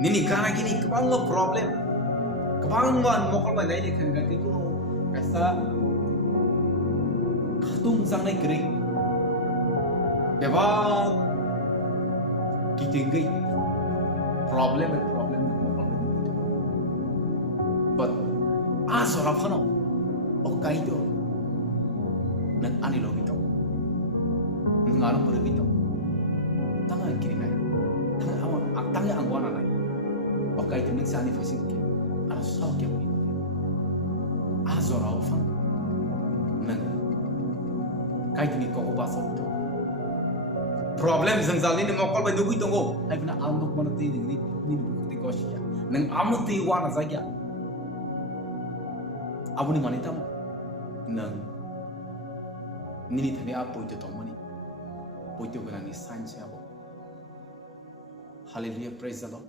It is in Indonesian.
nini kana gini kebang problem kebang mokol ba dai kan ga kiku kaisa khatung sang nai kering bebang kitinggai problem mokol ba itu but asora phano okai do nang ani lo gitu ngarang pura gitu tangan kiri nai tangan angwana nai okai itu nang sani fasing ke ana sau ke mi azora ofan nang kai ni ko ba so to problem zangjal ni mokol ba dugui tongo ai bina amuk manati ni bukti kosia nang amuti wana zagya abuni manitam nang nini thani a poito tomani poito gana ni science abo hallelujah praise the Lord